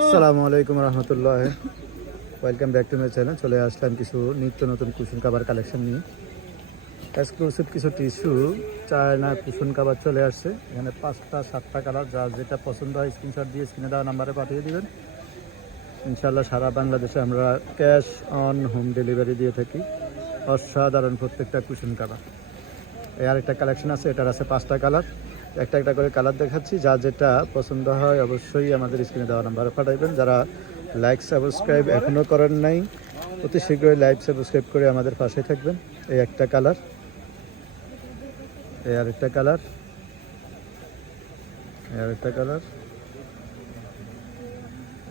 আসসালামু আলাইকুম রহমতুল্লাহ, welcome back to my channel. চলে আসলাম কিছু নিত্য নতুন কুশন কাভার কালেকশন নিয়ে। এক্সক্লুসিভ কিছু টিস্যু চায়না কুশন কাভার চলে আসছে। এখানে 5টা 7টা কালার, যার যেটা পছন্দ হয় স্ক্রিনশট দিয়ে স্ক্রিনে দেওয়া নাম্বারে পাঠিয়ে দিবেন। ইনশাআল্লাহ সারা বাংলাদেশে আমরা ক্যাশ অন হোম ডেলিভারি দিয়ে থাকি। অসাধারণ প্রত্যেকটা কুশন কাভার। এই আরেকটা কালেকশন আছে, এটার আছে 5টা কালার। একটা একটা করে কালার দেখাচ্ছি, যা যেটা পছন্দ হয় অবশ্যই আমাদের স্ক্রিনে দেওয়া নাম্বারে পাঠাইবেন। যারা লাইক সাবস্ক্রাইব এখনও করেন নাই, অতি শীঘ্রই লাইক সাবস্ক্রাইব করে আমাদের পাশে থাকবেন। এই একটা কালার, এই আরেকটা কালার, এই আরেকটা কালার,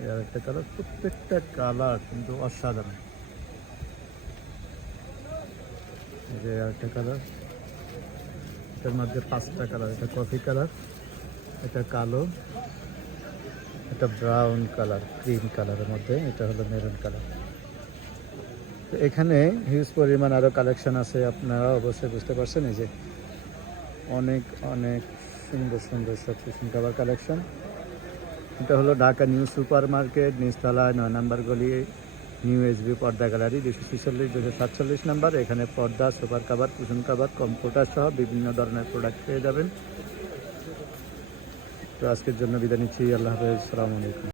এই আরেকটা কালার। প্রত্যেকটা কালার কিন্তু অসাধারণ। এই যে আরেকটা কালার, এটার মধ্যে 5টা কালার। এটা কফি কালার, এটা কালো, এটা ব্রাউন কালার, ক্রিম কালারের মধ্যে, এটা হলো মেরুন কালার। তো এখানে হিউজ পরিমাণ আরও কালেকশন আছে, আপনারা অবশ্যই বুঝতে পারছেন। এই যে অনেক অনেক সুন্দর সুন্দর সব কুশন কাভার কালেকশন। এটা হলো ঢাকা নিউ সুপার মার্কেট, নিচতলায় 9 নম্বর গলি, নিউ এসবি পর্দা গ্যালারি, 246 247 নাম্বার। এখানে পর্দা, super cover, cushion cover, computer সহ বিভিন্ন ধরনের প্রোডাক্ট পেয়ে যাবেন। তো আজকের জন্য বিদায় নিচ্ছি। আল্লাহ হাফেজ, আসসালামু আলাইকুম।